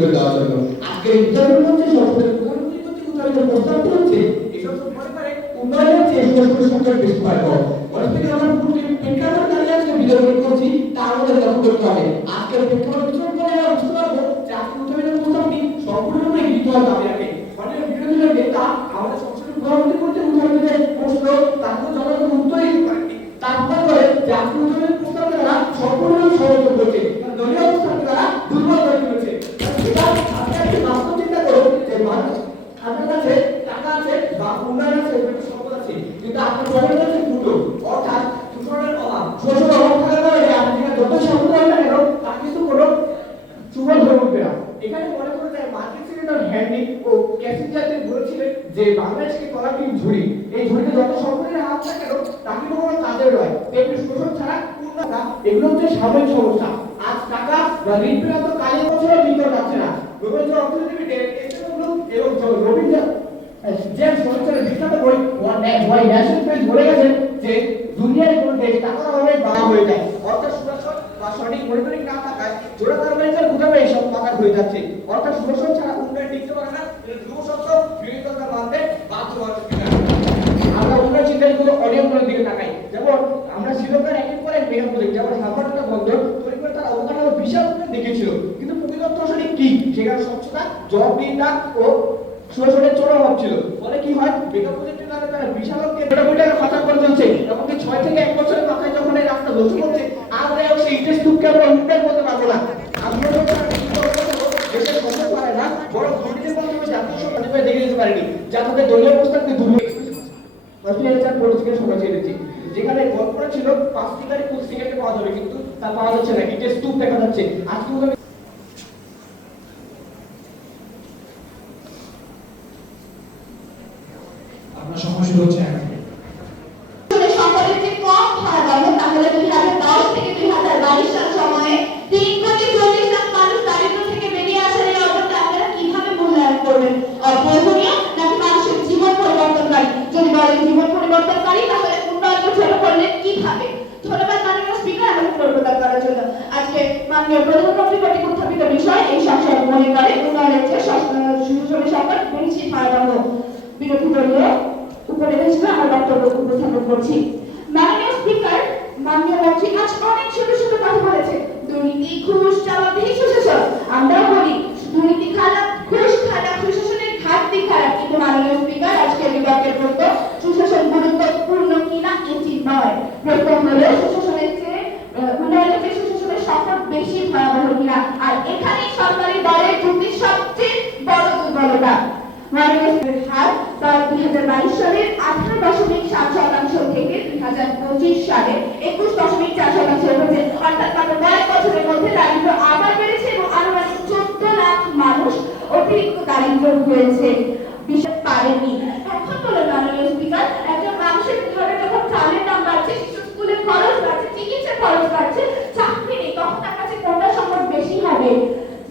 করে দেওয়ার জন্য আজকে ইন্টারভিউ হচ্ছে সংসদের প্রধানমন্ত্রী উচ্চারিত প্রস্তাব হচ্ছে এসব মনে করে উন্নয়নের চেয়ে সংখ্যার বেশি পাইব অনেক আমরা প্রেক্ষাপট দাঁড়িয়ে আজকে বিতরণ করছি তার মধ্যে লক্ষ্য করতে হবে আজকের প্রেক্ষাপট বিতরণ করে আমরা বুঝতে পারবো যে আজকে উচ্চারিত প্রস্তাবটি সম্পূর্ণরূপে গৃহীত হওয়ার দাবি রাখে মানে বিরোধীদের নেতা আমাদের সংসদের প্রধানমন্ত্রী করতে উচ্চারিত প্রশ্ন তাকে জনগণ উত্তরই দিতে পারেনি তারপর করে যে আজকে উচ্চারিত প্রস্তাব দ্বারা সম্পূর্ণরূপে সমর্থন করছে দলীয় অবস্থান দ্বারা দুর্বল করে তুলেছে এটা আপনারা একটু বাস্তব চিন্তা করুন যে মানুষ আপনার কাছে টাকা আছে বা উন্নয়ন আছে সম্পদ আছে কিন্তু আপনার জনের কাছে দুটো অর্থাৎ শোষণের অভাব শোষণের অভাব থাকার কারণে আপনি যত সম্পদ হয় না কেন তা কিন্তু কোনো সুফল হয়ে উঠবে না এখানে মনে করা যায় মার্কিন সিনেটর হ্যান্ডি ও ক্যাসিঞ্জার বলেছিলেন যে বাংলাদেশকে কলাটি ঝুড়ি এই ঝুড়িতে যত সম্পদের হাত থাকে কেন তা কিন্তু কোনো কাজের নয় তেমনি শোষণ ছাড়া পূর্ণতা এগুলো হচ্ছে সাময়িক সমস্যা আজ টাকা বা ঋণ প্রাপ্ত কাজের বছরও দিতে পারছে না রবীন্দ্র অর্থনীতিবিদের এবং রবীন্দ্র জেমস ফ্রান্সের বিখ্যাত বই ওয়াই ন্যাশনাল পেজ বলে গেছেন যে দুনিয়ার কোন দেশ টাকার অভাবে বাড়া হয়ে যায় অর্থাৎ সুশাসন বা সঠিক মনিটরিং না থাকায় জোড়া কারবারিদের গুদামে এসব পাকার হয়ে যাচ্ছে অর্থাৎ সুশাসন ছাড়া উন্নয়ন টিকতে পারে না যুবশক্ত বিরোধিতা মানতে বাধ্য হচ্ছে আমরা উন্নয়ন চিন্তাগুলো অনিয়ন্ত্রণের দিকে তাকাই যেমন আমরা শ্রীলঙ্কার একের পর এক মেগা প্রজেক্ট যেমন হালমার্টা বন্দর তৈরি করে তার অবকাঠামো বিশাল উন্নয়ন দেখেছিল কিন্তু প্রকৃত সঠিক কি সেখানে স্বচ্ছতা জবাবদিহিতা ও শোষণের চরম অভাব ছিল ফলে কি হয় মেগা প্রজেক্টের নামে তারা বিশাল অঙ্কের কোটি টাকা খরচ করে চলছে এমনকি 6 থেকে 1 বছরের মাথায় যখন এই রাস্তা ধ্বংস করছে আমরা সেই ইন্টারেস্ট টুককে আমরা উন্নয়ন করতে পারবো না আমরা দেশের সম্পদ পারে না বরং দুর্নীতির মাধ্যমে জাতীয় সরকার দেখে দিতে পারেনি যা তাদের দলীয় অবস্থানকে দুর্নীতি পলিটিক্যাল সময় চেয়েছি যেখানে কল্পনা ছিল 5 টিকারে কোন সিগারেট পাওয়া যাবে কিন্তু তা পাওয়া যাচ্ছে না ইটের স্তূপ দেখা যাচ্ছে আজকে আপনার সমস্যা হচ্ছে সম্পদের যে কম হার বাড়বে তাহলে 2010 থেকে 2022 সাল সময়ে 3,40,00,000 মানুষ দারিদ্র্য থেকে বেরিয়ে আসার এই অবস্থা আপনারা কিভাবে মূল্যায়ন করবেন অপ্রয়োজনীয় নাকি মানুষের জীবন পরিবর্তনকারী যদি বলেন জীবন পরিবর্তনকারী তাহলে উন্নয়ন ছোট করলেন কিভাবে ধন্যবাদ মাননীয় স্পিকার আমাকে প্রদান করার জন্য আজকে মাননীয় প্রধানমন্ত্রী কর্তৃক উত্থাপিত বিষয় এই সংসদ মনে করে উন্নয়নের চেয়ে সুশাসনের সরকার বেশি ভয়াবহ বিরোধী দলীয় উপনেতা হিসেবে আমার বক্তব্য উপস্থাপন করছি মাননীয় স্পিকার মাননীয় মন্ত্রী আজ অনেক ছোট ছোট কথা বলেছে দুর্নীতি ঘুষ চালাতেই সুশাসন আমরাও বলি দুর্নীতি খারাপ ঘুষ খারাপ সুশাসনের ঘাটতি খারাপ কিন্তু মাননীয় স্পিকার আজকে বিতর্কের মতো সুশাসন গুরুত্বপূর্ণ কিনা এটি নয় প্রশ্ন হলো সুশাসনের চেয়ে উন্নয়নের চেয়ে সুশাসনের সংকট বেশি ভয়াবহ কিনা আর এখানে সরকারি দলের যুক্তির সবচেয়ে বড় দুর্বলতা মাননীয় হার তার 2022 সালের 18.7% থেকে 2025 সালে 21.4% হয়েছে অর্থাৎ গত 9 বছরের মধ্যে দারিদ্র্য আবার বেড়েছে এবং আনুমানিক 14 লাখ মানুষ অতিরিক্ত দারিদ্র হয়েছে বিষয় পারেনি এখন বলে মাননীয় স্পিকার একজন মানুষের ঘরে যখন চালের দাম বাড়ছে শিশু স্কুলে খরচ বাড়ছে চিকিৎসা খরচ বাড়ছে চাকরি নেই তখন তার কাছে কোনটা সম্পদ বেশি হবে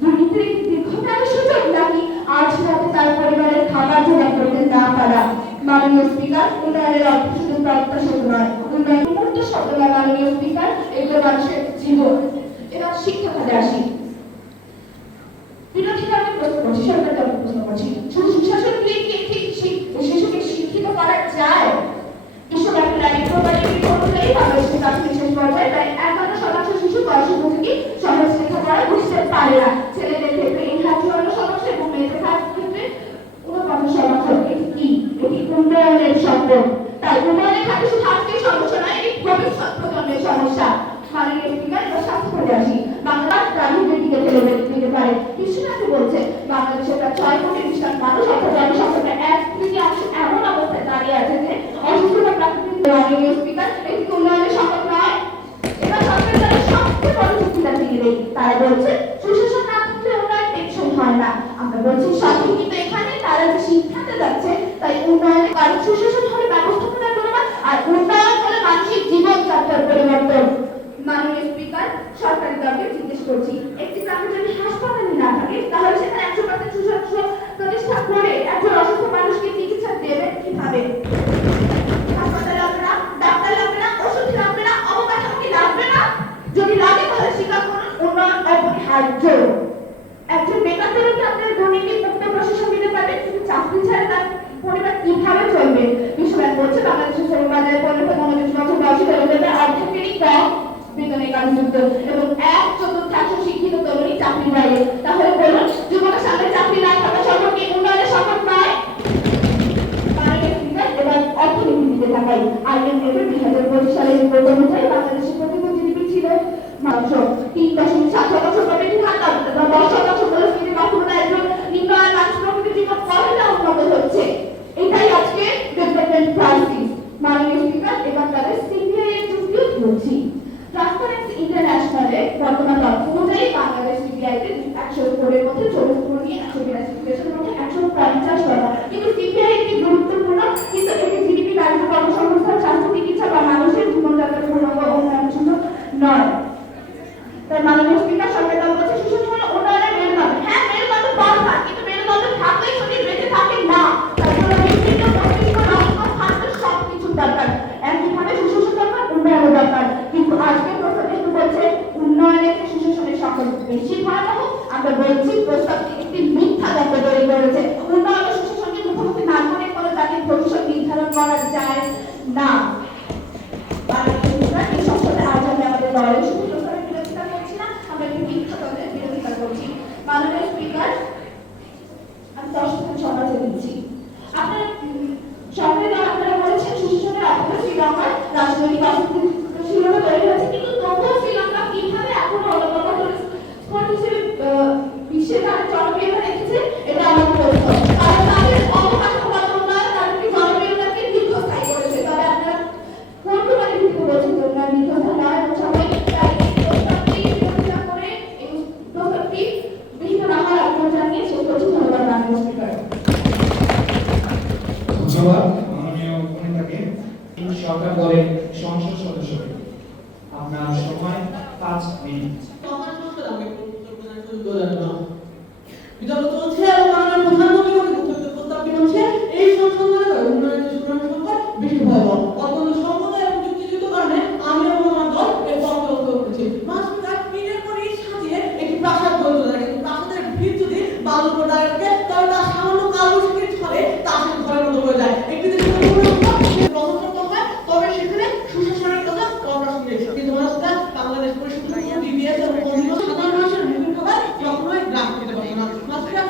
দুর্নীতির দীর্ঘমেয়াদী সুযোগ নাকি আজ রাতে তার পরিবারের খাবার জোগাড় করতে না পারা মাননীয় স্পিকার উন্নয়নের অর্থ শুধু প্রত্যাশিত নয় উন্নয়ন মুহূর্ত শব্দ নয় মাননীয় স্পিকার এগুলো মানুষের জীবন এবার শিক্ষা খাতে আসি বিরোধীরা আমি প্রশ্ন করছি সরকারকে আমি প্রশ্ন করছি শুধু সুশাসন দিয়ে কি ঠিক শিশুকে শিক্ষিত করা যায় বিশ্বব্যাপী দারিদ্র বা রিপোর্ট অনুযায়ী বাংলাদেশের প্রাথমিক শেষ পর্যায়ে প্রায় 11% শিশু বয়সী সহজ লেখাপড়া বুঝতে পারে না ছেলেদের ক্ষেত্রে 51% এবং মেয়েদের ক্ষেত্রে 49% কি এটি উন্নয়নের সম্পদ তাই উন্নয়নের খাতে শুধু আজকের সমস্যা নয় এটি ভবিষ্যৎ প্রজন্মের সমস্যা মাননীয় স্পিকার এবার স্বাস্থ্য করে আসি বাংলাদেশ একজন বেকারদেরকে আপনারা দুর্নীতি মুক্ত প্রশাসন দিতে পারবেন, কিন্তু চাকরি ছাড়া তার পরিবার কিভাবে চলবে? বিশ্বব্যাংক বলছে বাংলাদেশের শ্রমিক বাজারে 15-29 বছর বয়সী তরুণদের অর্ধেকেরই কম বেতনে কাজযুক্ত এবং 1/4 শিক্ষিত তরুণী চাকরির বাইরে। তাহলে বলুন, যুবকের সামনে চাকরি না থাকা সরকারকে উন্নয়নের শপথ পায়? এবার অর্থনীতিতে তাকাই। IMF এর 2025 সালের রিপোর্ট অনুযায়ী বাংলাদেশের প্রতিদিন জিডিপি ছিল মাত্র 3.7% প্রবৃদ্ধি হার 10% মূল্যস্ফীতি কখনো একজন নিম্ন আয়ের মানুষ প্রকৃতির জীবন কতটা উন্নত হচ্ছে। এটাই আজকে ডেভেলপমেন্ট ক্রাইসিস। মাননীয় স্পিকার, এবার তাদের সিপিআই এর যুক্তিও বলছি। ট্রান্সপারেন্সি ইন্টারন্যাশনালের বর্তমান তথ্য অনুযায়ী বাংলাদেশ সিপিআই তে 100 কোরের মধ্যে 24 কোর নিয়ে 182 দেশের মধ্যে 150 টাকা। কিন্তু সিপিআই একটি গুরুত্বপূর্ণ, কিন্তু এটি জিডিপি, দারিদ্র, কর্মসংস্থান, স্বাস্থ্য, চিকিৎসা বা মানুষের জীবনযাত্রার পূর্ণাঙ্গ উন্নয়নের জন্য নয়। তাই মাননীয় স্পিকার, সরকার দল বলছে সুষম উন্নয়নের মেরুদণ্ড। হ্যাঁ, মেরুদণ্ড দরকার, কিন্তু মেরুদণ্ড থাকলেই যদি বেঁচে থাকে না। তারপরে বিভিন্ন মস্তিষ্ক, রক্ত, খাদ্য সবকিছু দরকার। একইভাবে সুশাসন দরকার, উন্নয়ন দরকার। কিন্তু আজকে প্রস্তাব যেহেতু বলছে উন্নয়নের চেয়ে সুশাসনের সংকট বেশি ভয়াবহ, আমরা বলছি প্রস্তাবটি একটি মিথ্যা তত্ত্ব তৈরি করেছে। উন্নয়ন ও সুশাসনকে মুখোমুখি না করে কোনো জাতির ভবিষ্যৎ নির্ধারণ করা যায় না। মাননীয় স্পিকার, এই সংসদে আজ আমি আমাদের দলের শুধু প্রস্তাবের বিরোধিতা করছি না, আমরা একটি মিথ্যা তত্ত্বের বিরোধিতা করছি। মাননীয় স্পিকার, আমি 10 সেকেন্ড সময় দিচ্ছি। আপনারা সরকারি দল আপনারা বলেছেন সুশাসনের অভাবে শ্রীলঙ্কার রাজনৈতিক অস্থিতিশীলতা তৈরি হয়েছে, কিন্তু তবুও শ্রীলঙ্কা কিভাবে এখনো অনবরত স্পোর্ট হিসেবে বিশ্বের কাছে জনপ্রিয়তা রেখেছে, এটা আমার প্রশ্ন। কারণ তাদের অবকাঠামোগত উন্নয়ন তাদেরকে জনপ্রিয়তাকে দীর্ঘস্থায়ী করেছে। তবে আপনারা কোন প্রমাণের ভিত্তিতে বলছেন যে উন্নয়ন দীর্ঘস্থায়ী নয়? এবং সবাই তাই এই প্রস্তাবটি বিরোধিতা করে এই প্রস্তাবটি গৃহীত না হওয়ার আগ্রহ জানিয়ে শেষ করছি। ধন্যবাদ মাননীয় স্পিকার। ধন্যবাদ মাননীয় উপনেতাকে। সরকার দলের সংসদ সদস্যকে আপনার সময় 5 মিনিট। বিতর্ক চলছে এবং মাননীয় প্রধানমন্ত্রী প্রস্তাব বিমর্শে এই সংসদ মনে করে উন্নয়নের সুনামের সংকট বেশি ভয়াবহ। অত্যন্ত সংকট এবং যুক্তিযুক্ত কারণে আমি এবং আমার দল এর পক্ষে বক্তব্য করেছি। মাসপিতার ইটের পর ইট সাজিয়ে একটি প্রাসাদ গড়ে তোলা যায়, কিন্তু প্রাসাদের ভিত যদি বালুর উপর দাঁড়িয়ে থাকে তবে তার সামান্য কালবৈশাখীর ছলে তা আসলে ঘরের মতো হয়ে যায়। একটি দেশের গ্রহণ করতে হয়, তবে সেখানে সুশাসনের কথা অপ্রাসঙ্গিক। কিন্তু মাসপিতার বাংলাদেশ পরিষদ দিয়েছে এবং সাধারণ মানুষের মুখের খাবার কখনোই গ্রাস দিতে পারবে না। মাসপিতার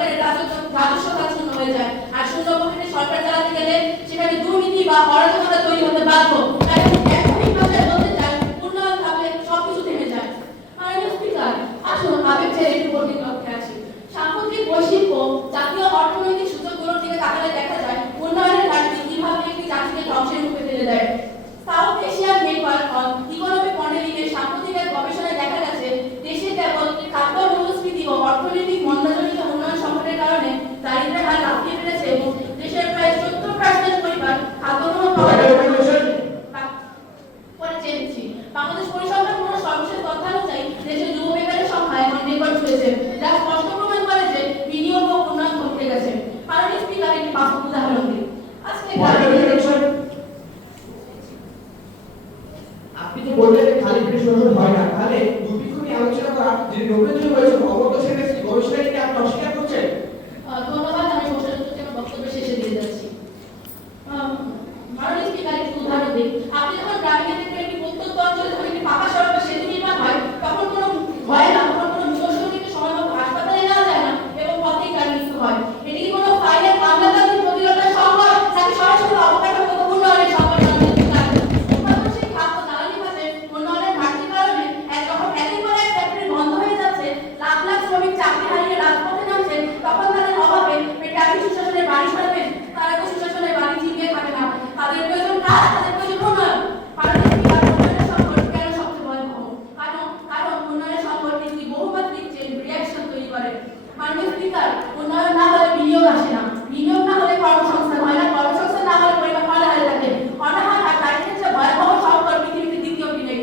সরকারের রাজস্ব খাত শূন্য হয়ে যায়। আর শূন্য পকেটে সরকার চালাতে গেলে সেখানে দুর্নীতি বা অরাজকতা তৈরি হতে বাধ্য। তাই এখনই ভাষায় বলতে চাই, উন্নয়ন থাকলে সবকিছু থেমে যায়। মাননীয় স্পিকার, আসুন আবেগ ছেড়ে একটু কঠিন লক্ষ্যে আসি। সাম্প্রতিক বৈশ্বিক ও জাতীয় অর্থনৈতিক সূচকগুলোর দিকে তাকালে দেখা যায় উন্নয়নের ঘাটতি কিভাবে একটি জাতিকে ধ্বংসের মুখে ফেলে দেয়। South Asian network on economic মডেলিংয়ের সাম্প্রতিক এক গবেষণায় দেখা গেছে দেশে কেবল খাদ্য মূল্যস্ফীতি ও অর্থনৈতিক মন্দাজনিত উন্নয়ন সংকটের কারণে দারিদ্র্যের হার লাফিয়ে বেড়েছে এবং দেশের প্রায় 70% পরিবার খাদ্যগ্রহণ বাংলাদেশ পরিসংখ্যান ব্যুরো সর্বশেষ তথ্য অনুযায়ী দেশের যুব বেকারের সংখ্যা এখন রেকর্ড ছুঁয়েছে, যা স্পষ্ট প্রমাণ করে যে বিনিয়োগ ও উন্নয়ন ঘটে গেছে। মাননীয় স্পিকার, একটি বাস্তব উদাহরণ দিই। আজকে আপনি যে বললেন যে খালি পেটে শোষণ হয় না, তাহলে দুর্ভিক্ষ নিয়ে আলোচনা করা যিনি নোবেল জয়ী হয়েছেন অমর্ত্য সেনের গবেষণা নিয়ে আপনি অস্বীকার করছেন? ধন্যবাদ। আমি প্রশ্নের বক্তব্য শেষে দিয়ে যাচ্ছি। মাননীয় স্পিকার, একটি উদাহরণ দিই। আপনি যখন গ্রামীণ ক্ষেত্রে একটি প্রত্যন্ত অঞ্চলে যখন একটি পাকা সড়ক বা সেতু নির্মাণ হয়, তখন কোনো ভয় না, তখন কোনো মৃতশরীরকে সময় মতো হাসপাতালে নেওয়া যায় না এবং পথেই তার মৃত্যু হয়। এটি কি কোনো ফাইলের মামলাতান্ত্রিক প্রতিরোধের সংকট নাকি সরাসরি অবকাঠামোগত উন্নয়নের সংকট? উৎপাদনশীল খাদ্য জ্বালানি খাতে উন্নয়নের ঘাটতির কারণে যখন একের পর এক ফ্যাক্টরি বন্ধ হয়ে যাচ্ছে, লাখ লাখ শ্রমিক চাকরি হারিয়ে রাজপথে নামছেন, তখন তাদের অভাবে পেটাকি সুশাসনের বাড়ি সরাবেন। তারা তো সুশাসনের বাড়ি জিতিয়ে থাকে না, তাদের প্রয়োজন কাজ, তাদের প্রয়োজন উন্নয়ন। উন্নয়নের সংকট কেন সবচেয়ে ভয়াবহ? কারণ উন্নয়নের সংকট একটি বহুমাত্রিক চেইন রিঅ্যাকশন তৈরি করে। মাননীয় স্পিকার, উন্নয়ন না হলে বিনিয়োগ আসে না, বিনিয়োগ না হলে কর্মসংস্থান হয় না, কর্মসংস্থান না হলে পরিবার অনাহারে থাকে, অনাহার আর তার ক্ষেত্রে ভয়াবহ সংকট পৃথিবীতে দ্বিতীয়টি নেই।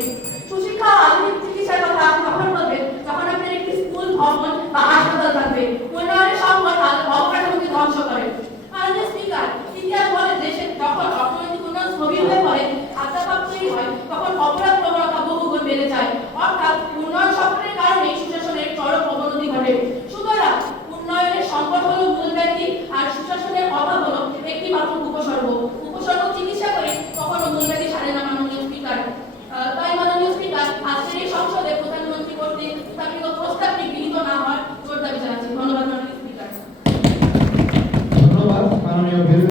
সুশিক্ষা ও আধুনিক চিকিৎসার কথা আপনি কখন বলবেন? যখন আপনার একটি স্কুল, ভবন বা হাসপাতাল থাকবে। উন্নয়নের সংকট অবকাঠামোকে ধ্বংস করে। মাননীয় স্পিকার, ইতিহাস বলে দেশে যখন অর্থনৈতিক উন্নয়ন স্থবির হয়ে পড়ে, খাদ্যাভাব তৈরি হয়, তখন অপরাধ প্রবণতা বহুগুণ বেড়ে যায়। অর্থাৎ উন্নয়ন সংকটের কারণে সুশাসনের চরম অবনতি ঘটে। সুতরাং উন্নয়নের সংকট হলো মূল ব্যাধি আর সুশাসনের অভাব হলো একটি মাত্র উপসর্গ। উপসর্গ চিকিৎসা করে কখনো মূল ব্যাধি সারে না। মাননীয় স্পিকার, তাই মাননীয় স্পিকার, আজকের এই সংসদে প্রধানমন্ত্রী কর্তৃক উত্থাপিত প্রস্তাবটি গৃহীত না হওয়ার জোর দাবি জানাচ্ছি। ধন্যবাদ মাননীয় স্পিকার। ধন্যবাদ মাননীয়